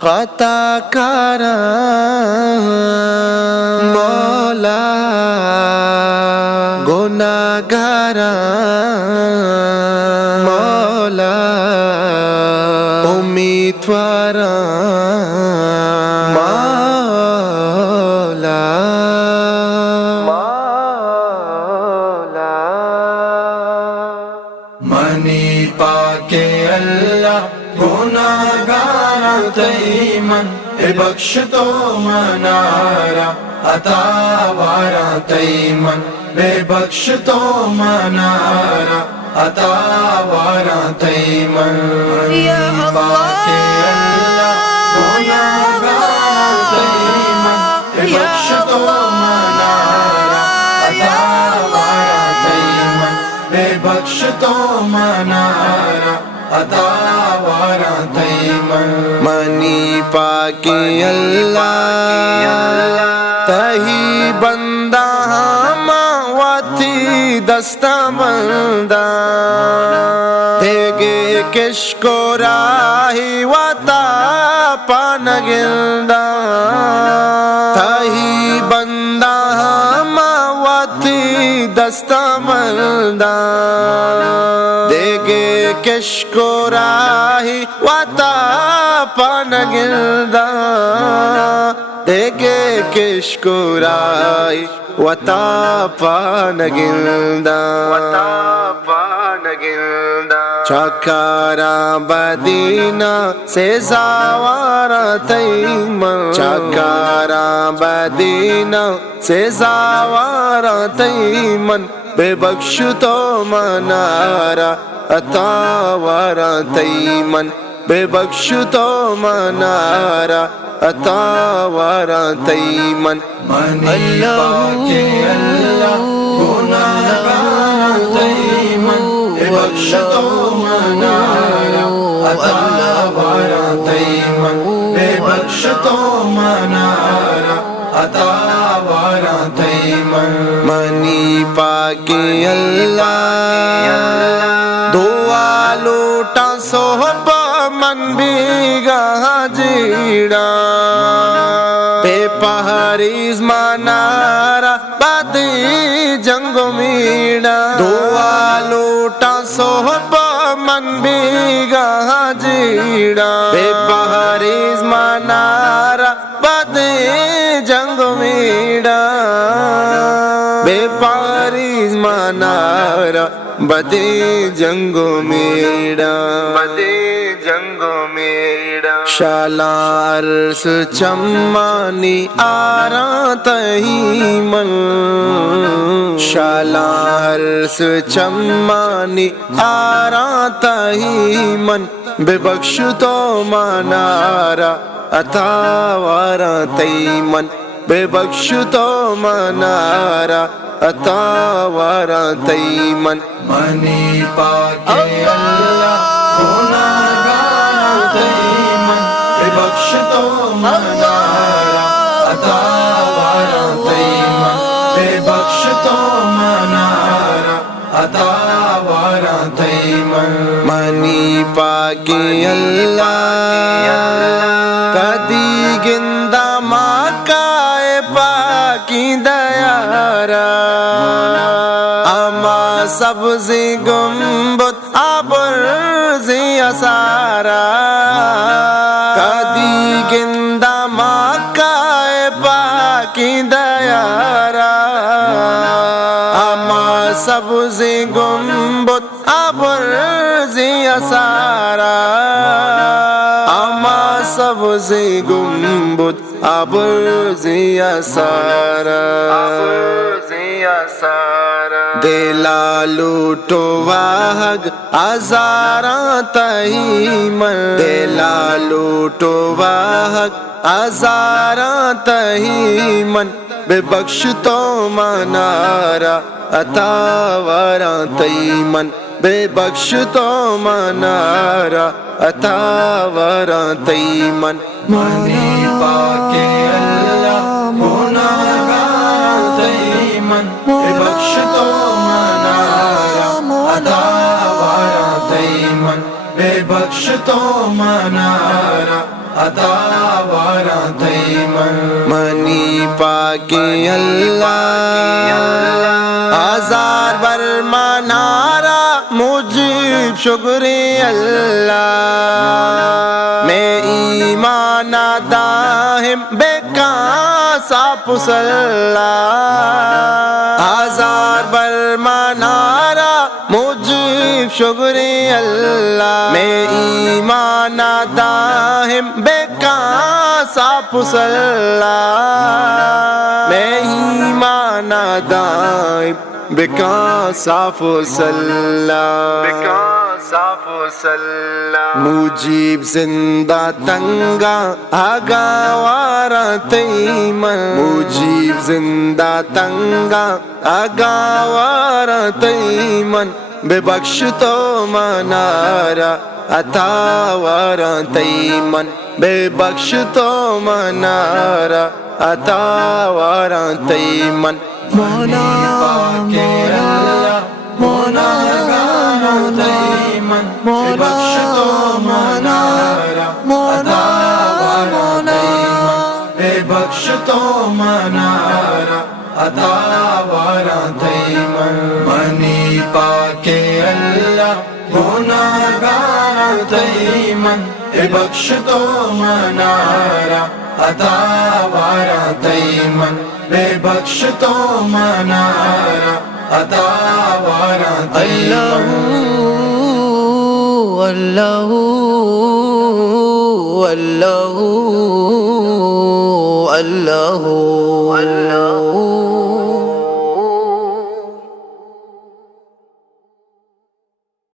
خطا کارا مولا گناہگارا مولا امیدوارا مولا منی پاکے اللہ گناہگارا تیمن بخش تو منارا عطا وارا تیمن بخش تو منارا عطا وارا تیمن پاکے اللہ گناہگارا تیمن بخش تو منارا عطا وارا تیمن بخش تو منارا عطا وارا تیمن منی پاکی اللہ تہی بندہ واتی دستہ بندہ دیگے کشکو راہی واتا پانگلدہ تہی بندہ واتی دستہ بندہ دیگے کشکو راہی واتا پانگلدہ دیگے کشکو راہی واتا پانگلدہ چکارا بدینہ سے زاوارا تیمن چکارا بدینہ سے زاوارا تیمن بخش تو منارا عطا وارا تیمن بخش تو منارا عطا وارا تیمن منی پاکے اللہ گناہگارا تیمن بخش تو منارا عطا وارا تیمن بخش تو منارا عطا وارا تیمن منی پاکی اللہ دعا لوٹا صحب من بیگا جیڑا بے پہریز منارا بدی جنگ میڑا دعا لوٹا صحب من بیگا جیڑا بے پہریز منارا بدی جنگ میڑا بے پہریز منارا بدی جنگ میڑا شالا عرص چمانی آرا تیمن شالا عرص چمانی آرا تیمن بخش تو منارا عطا وارا تیمن بخش تو منارا عطا وارا تیمن منی پاکے اللہ گناہگارا تیمن بخش تو منارا عطا وارا تیمن بخش تو منارا عطا وارا تیمن منی پاکی اللہ کدی گندہ ماکائے پاکی دیارا اما سبزی گنبت آبرزی اسارا کدی گندہ ماکائے پاکی دیارا اما سبزی گنبت آبرزی اسارا اما سبزی گنبت آبرزی اسارا دیلا لوٹو واہگ ازارا تیمن دیلا لوٹو واہگ ازارا تیمن بخش تو منارا عطا وارا تیمن بخش تو منارا عطا وارا تیمن منی پاکے اللہ گناہگارا تیمن بخش تو منارا عطا وارا تیمن بخش تو منارا عطا واراں تیمن منی پاکی اللہ آزار بر منارا مجیب شکر اللہ میں ایمان داہم بے صاف صلاح آزار بر منارا مجیب شکر اللہ میں ایمان داہم بے صاف صلاح میں ایمان داہم بے صاف صلاح مجیب زندہ تنگا آگاوارا تیمن مجیب زندہ تنگا آگاوارا تیمن بے بخش تو منارا عطا وارا تیمن بے بخش تو منارا عطا وارا تیمن مولا مولا تیمن بے بخش تو منارا عطا وارا تیمن بے بخش تو منارا عطا وارا تیمن منی پاکے اللہ گناہگار تیمن بے بخش تو منارا عطا وارا تیمن بے بخش تو منارا عطا وارا تیمن اللہ اللہ اللہ اللہ